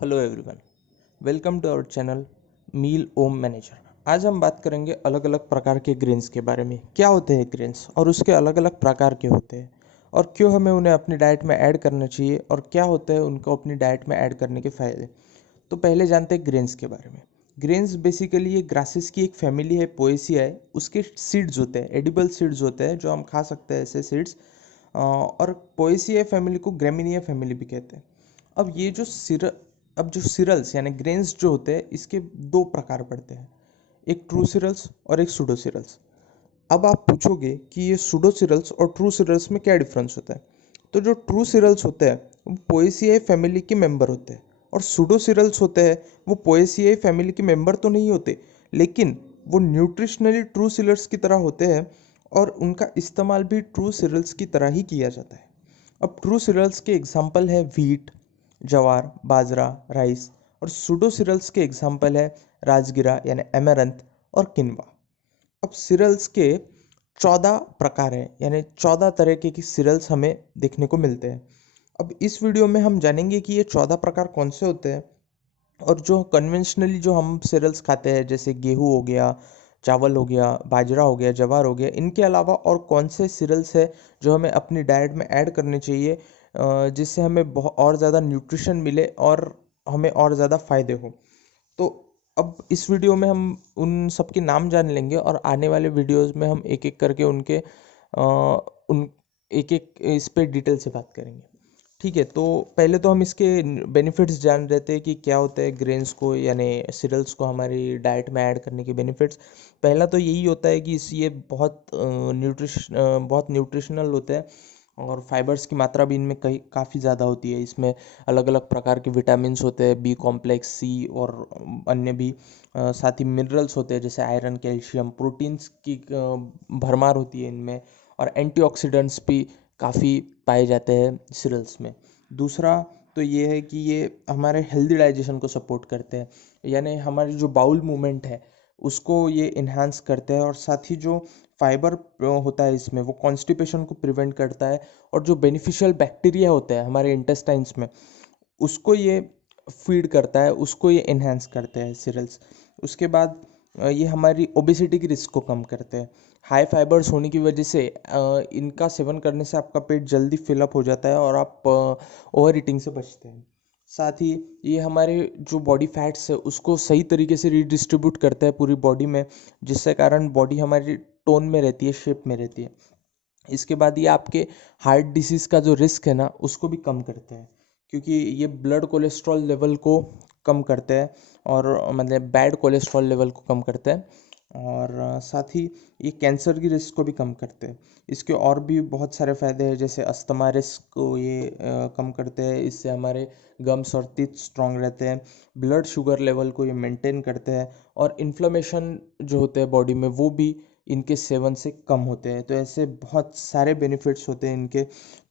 Hello everyone, welcome to our channel मील ओम manager. आज हम बात करेंगे अलग अलग प्रकार के ग्रेन्स के बारे में। क्या होते हैं ग्रेन्स और उसके अलग अलग प्रकार के होते हैं और क्यों हमें उन्हें अपनी डाइट में ऐड करना चाहिए और क्या होते हैं उनको अपनी डाइट में ऐड करने के फ़ायदे। तो पहले जानते हैं ग्रेन्स के बारे में। ग्रेन्स बेसिकली ये ग्रासेस की एक फैमिली है, पोएसिया है। उसके सीड्स होते हैं, एडिबल सीड्स होते हैं जो हम खा सकते हैं, ऐसे सीड्स। और पोएसिया फैमिली को ग्रेमिनिया फैमिली भी कहते हैं। अब ये जो सिरल्स यानी ग्रेन्स जो होते हैं, इसके दो प्रकार पड़ते हैं, एक ट्रू सिरल्स और एक सूडो सिरल्स। अब आप पूछोगे कि ये सूडो सिरल्स और ट्रू सिरल्स में क्या डिफरेंस होता है। तो जो ट्रू सिरल्स होते हैं वो पोएसियाई फैमिली के मेंबर होते हैं, और सूडो सिरल्स होते हैं वो पोएसियाई फैमिली के मेंबर तो नहीं होते, लेकिन वो न्यूट्रिशनली ट्रू सिरल्स की तरह होते हैं और उनका इस्तेमाल भी ट्रू सिरल्स की तरह ही किया जाता है। अब ट्रू सिरल्स के एग्जाम्पल है व्हीट, जवार, बाजरा, राइस। और सूडो सिरल्स के एग्जाम्पल है राजगिरा यानी एमेरंथ और किनवा। अब सिरल्स के 14 प्रकार हैं, यानी 14 तरह के सिरल्स हमें देखने को मिलते हैं। अब इस वीडियो में हम जानेंगे कि ये 14 प्रकार कौन से होते हैं, और जो कन्वेंशनली जो हम सिरल्स खाते हैं जैसे गेहूँ हो गया, चावल हो गया, बाजरा हो गया, जवार हो गया, इनके अलावा और कौन से सिरल्स है जो हमें अपनी डाइट में ऐड करने चाहिए, जिससे हमें बहुत और ज़्यादा न्यूट्रिशन मिले और हमें और ज़्यादा फ़ायदे हो। तो अब इस वीडियो में हम उन सब के नाम जान लेंगे और आने वाले वीडियोस में हम एक एक करके उनके उन एक एक इस पे डिटेल से बात करेंगे। ठीक है, तो पहले तो हम इसके बेनिफिट्स जान लेते हैं कि क्या होता है ग्रेन्स को यानी सीरियल्स को हमारी डाइट में ऐड करने के बेनिफिट्स। पहला तो यही होता है कि ये बहुत न्यूट्रिशनल होते हैं और फाइबर्स की मात्रा भी इनमें कई काफ़ी ज़्यादा होती है। इसमें अलग अलग प्रकार के विटामिन्स होते हैं, बी कॉम्प्लेक्स, सी और अन्य भी। साथ ही मिनरल्स होते हैं जैसे आयरन, कैल्शियम, प्रोटीन्स की भरमार होती है इनमें, और एंटीऑक्सीडेंट्स भी काफ़ी पाए जाते हैं सीरियल्स में। दूसरा तो ये है कि ये हमारे हेल्दी डाइजेशन को सपोर्ट करते हैं, यानी हमारी जो बाउल मूवमेंट है उसको ये इन्हांस करते हैं, और साथ ही जो फाइबर होता है इसमें वो कॉन्स्टिपेशन को प्रिवेंट करता है, और जो बेनिफिशियल बैक्टीरिया होता है हमारे इंटेस्टाइन्स में उसको ये फीड करता है, उसको ये इन्हेंस करते हैं सीरियल्स। उसके बाद ये हमारी ओबेसिटी की रिस्क को कम करते हैं। हाई फाइबर्स होने की वजह से इनका सेवन करने से आपका पेट जल्दी फिलअप हो जाता है और आप ओवर ईटिंग से बचते हैं। साथ ही ये हमारे जो बॉडी फैट्स है उसको सही तरीके से रीडिस्ट्रीब्यूट करता है पूरी बॉडी में, जिससे कारण बॉडी हमारी टोन में रहती है, शेप में रहती है। इसके बाद ये आपके हार्ट डिसीज़ का जो रिस्क है ना उसको भी कम करते हैं, क्योंकि ये ब्लड कोलेस्ट्रॉल लेवल को कम करते हैं, और मतलब बैड कोलेस्ट्रॉल लेवल को कम करते हैं, और साथ ही ये कैंसर की रिस्क को भी कम करते हैं। इसके और भी बहुत सारे फ़ायदे हैं, जैसे अस्थमा रिस्क को ये कम करते हैं, इससे हमारे गम्स और टीथ स्ट्रांग रहते हैं। ब्लड शुगर लेवल को ये मेंटेन करते हैं, और इन्फ्लेमेशन जो होते हैं बॉडी में वो भी इनके सेवन से कम होते हैं। तो ऐसे बहुत सारे बेनिफिट्स होते हैं इनके।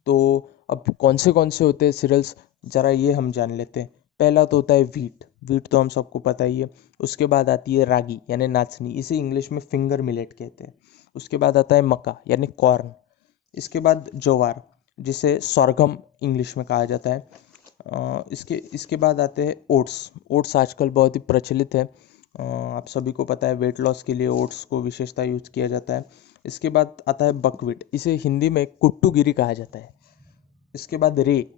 तो अब कौन से होते हैं सीरियल्स, ज़रा ये हम जान लेते हैं। पहला तो होता है व्हीट। व्हीट तो हम सबको पता ही है। उसके बाद आती है रागी यानी नाचनी, इसे इंग्लिश में फिंगर मिलेट कहते हैं। उसके बाद आता है मक्का यानी कॉर्न। इसके बाद ज्वार, जिसे sorghum इंग्लिश में कहा जाता है। इसके बाद आते हैं ओट्स। ओट्स आजकल बहुत ही प्रचलित है। आप सभी को पता है वेट लॉस के लिए ओट्स को विशेषता यूज किया जाता है। इसके बाद आता है बकव्हीट, इसे हिंदी में कुट्टूगिरी कहा जाता है। इसके बाद रे।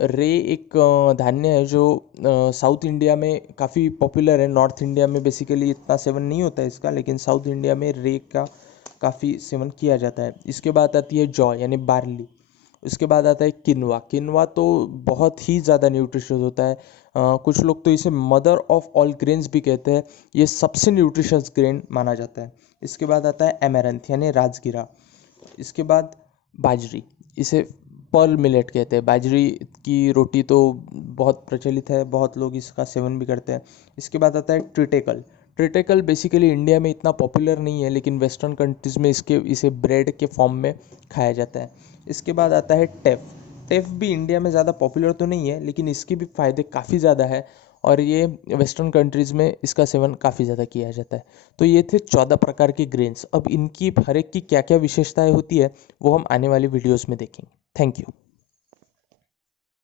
रे एक धान्य है जो साउथ इंडिया में काफ़ी पॉपुलर है। नॉर्थ इंडिया में बेसिकली इतना सेवन नहीं होता है इसका, लेकिन साउथ इंडिया में रे का काफ़ी सेवन किया जाता है। इसके बाद आती है जौ यानी बार्ली। उसके बाद आता है किनवा। किनवा तो बहुत ही ज़्यादा न्यूट्रिशियस होता है। कुछ लोग तो इसे मदर ऑफ ऑल ग्रेन्स भी कहते हैं। ये सबसे न्यूट्रिशियस ग्रेन माना जाता है। इसके बाद आता है एमेरंथ यानी राजगिरा। इसके बाद बाजरी, इसे पर्ल मिलेट कहते हैं। बाजरी की रोटी तो बहुत प्रचलित है, बहुत लोग इसका सेवन भी करते हैं। इसके बाद आता है ट्रिटेकल। ट्रिटेकल बेसिकली इंडिया में इतना पॉपुलर नहीं है, लेकिन वेस्टर्न कंट्रीज़ में इसे ब्रेड के फॉर्म में खाया जाता है। इसके बाद आता है टेफ। टेफ भी इंडिया में ज़्यादा पॉपुलर तो नहीं है, लेकिन इसके भी फ़ायदे काफ़ी ज़्यादा है, और ये वेस्टर्न कंट्रीज़ में इसका सेवन काफ़ी ज़्यादा किया जाता है। तो ये थे 14 प्रकार के ग्रेन्स। अब इनकी हर एक की क्या क्या विशेषताएं होती है वो हम आने वाली वीडियोज़ में देखेंगे। Thank you.